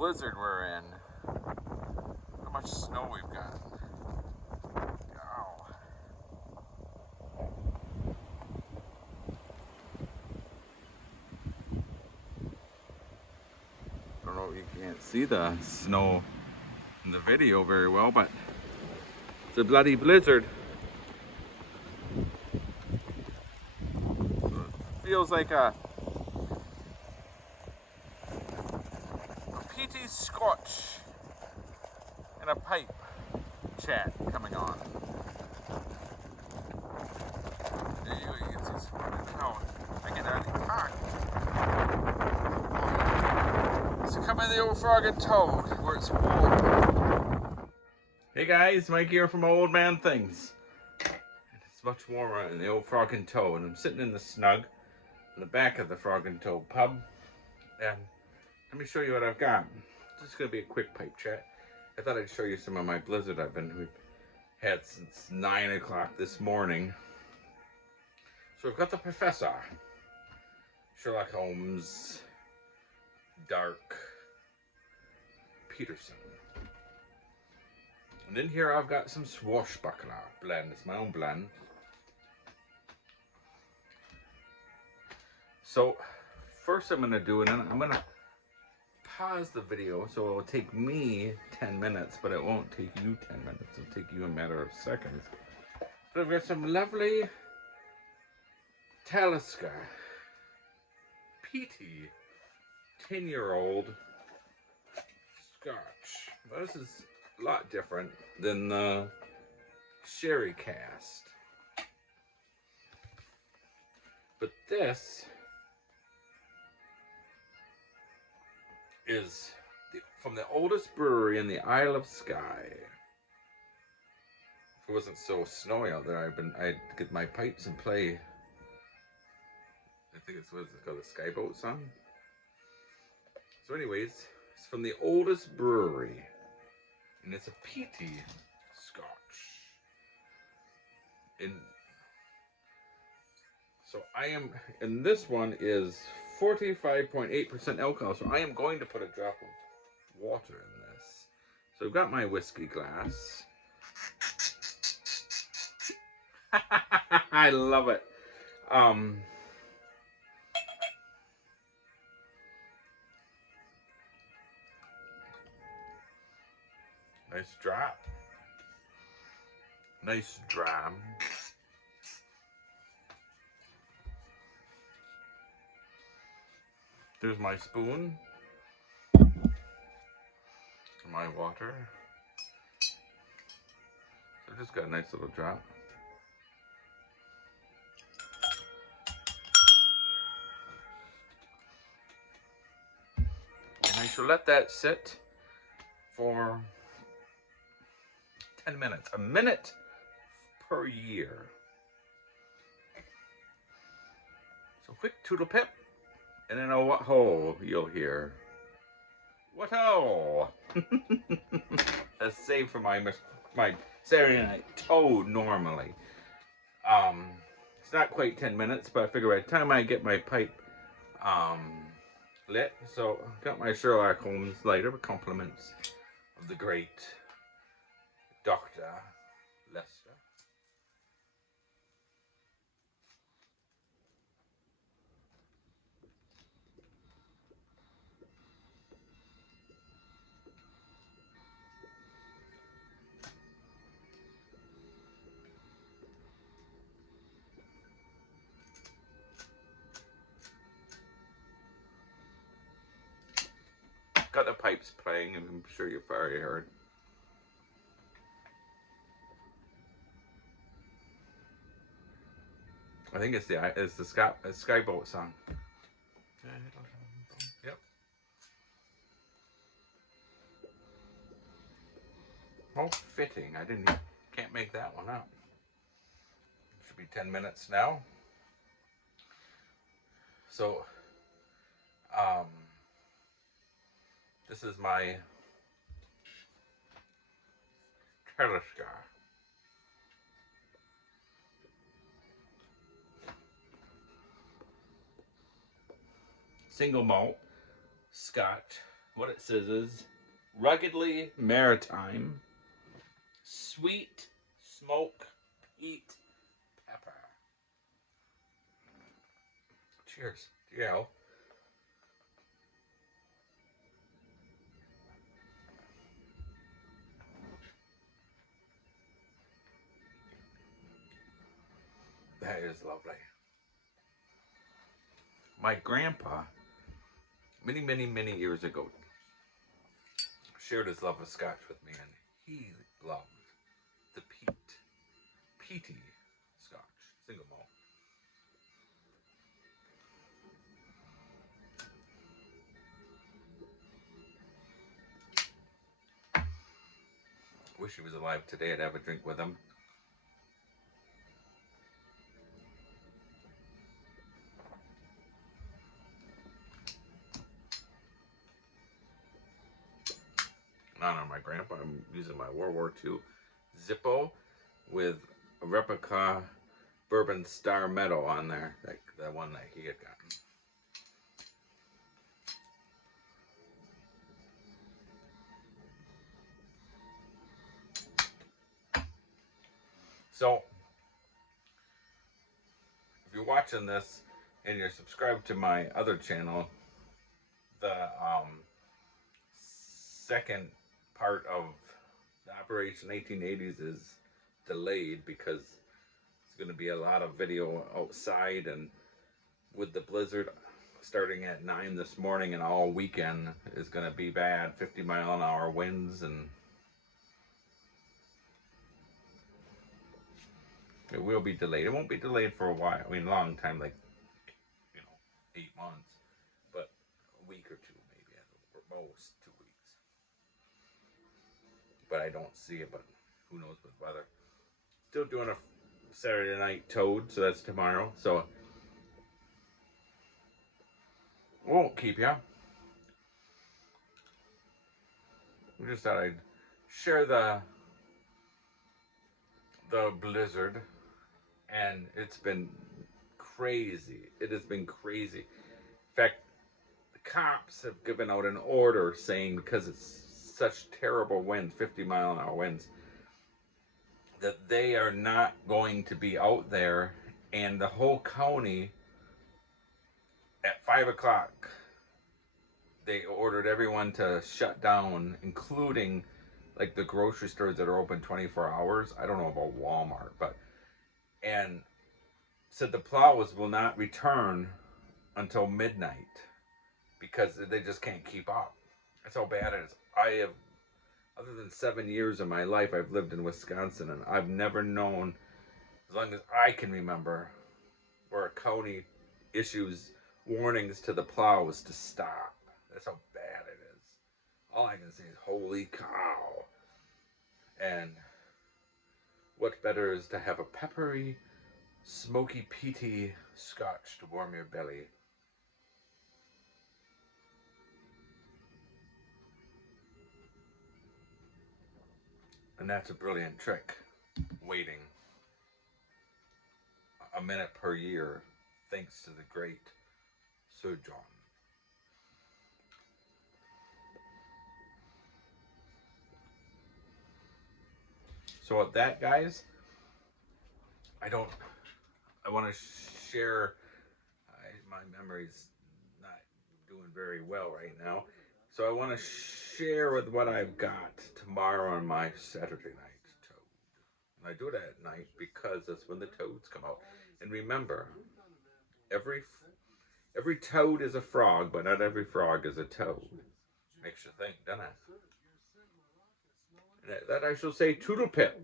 blizzard we're in. How much snow we've got. Ow. I don't know if you can't see the snow in the video very well, but it's a bloody blizzard. It feels like a Peaty Scotch and a pipe chat coming on. There you can see some town. I can hardly talk. So come in the old Frog and Toad where it's warm. Hey guys, Mike here from Old Man Things. It's much warmer in the old Frog and Toad, and I'm sitting in the snug in the back of the Frog and Toad pub, and let me show you what I've got. This is going to be a quick pipe chat. I thought I'd show you some of my blizzard we've had since 9 o'clock this morning. So we've got the Professor, Sherlock Holmes, Dark, Peterson. And in here I've got some Swashbuckler blend. It's my own blend. So first I'm going to do, and then I'm going to pause the video so it will take me 10 minutes, but it won't take you 10 minutes. It'll take you a matter of seconds. But I've got some lovely Talisker Peaty 10-year-old Scotch. Well, this is a lot different than the sherry cast. But this is from the oldest brewery in the Isle of Skye. If it wasn't so snowy out there, I'd get my pipes and play. I think it's what it's called, the Skyboat song. So anyways, it's from the oldest brewery, and it's a peaty Scotch. And this one is 45.8% alcohol, so I am going to put a drop of water in this. So I've got my whiskey glass. I love it. Nice drop. Nice dram. There's my spoon. My water. So just got a nice little drop. And I shall let that sit for 10 minutes. A minute per year. So quick toodle pip. And then a what ho you'll hear. What ho! That's saved for my Saturday night toad normally. It's not quite 10 minutes, but I figure by the time I get my pipe lit, so I've got my Sherlock Holmes lighter with compliments of the great Dr. Lester. Got the pipes playing, and I'm sure you've already heard. I think it's the Skyboat song. Yep. Oh, fitting. Can't make that one up. Should be 10 minutes now. So, this is my Talisker. Single malt Scotch What it says is ruggedly maritime, sweet smoke peat pepper. Cheers. Yeah. That is lovely. My grandpa, many years ago, shared his love of Scotch with me, and he loved the Peaty Scotch, single malt. Wish he was alive today. I'd have a drink with him. In honor of my grandpa, I'm using my World War II Zippo with a replica bourbon star medal on there, like the one that he had gotten. So, if you're watching this and you're subscribed to my other channel, the second part of the Operation 1880s is delayed because it's going to be a lot of video outside, and with the blizzard starting at 9 this morning and all weekend is going to be bad, 50-mile-an-hour winds, and it will be delayed. It won't be delayed for a while, I mean a long time, like 8 months, but a week or two maybe, at most 2 weeks. But I don't see it, but who knows with weather. Still doing a Saturday night toad, so that's tomorrow, so won't keep ya. We just thought I'd share the blizzard, and it's been crazy. It has been crazy. In fact, the cops have given out an order saying, because it's such terrible winds, 50-mile-an-hour winds, that they are not going to be out there, and the whole county at 5 o'clock they ordered everyone to shut down, including like the grocery stores that are open 24 hours. I don't know about Walmart, but, and said the plows will not return until midnight because they just can't keep up. That's how bad it is. I have, other than 7 years of my life, I've lived in Wisconsin, and I've never known, as long as I can remember, where a county issues warnings to the plows to stop. That's how bad it is. All I can say is, holy cow. And what better is to have a peppery, smoky, peaty Scotch to warm your belly. And that's a brilliant trick. Waiting a minute per year, thanks to the great Sir John. So with that, guys, I want to share, my memory's not doing very well right now. So I want to share with what I've got tomorrow on my Saturday night toad. And I do it at night because that's when the toads come out. And remember, every toad is a frog, but not every frog is a toad. Makes you think, doesn't it? And that I shall say, toodle pip.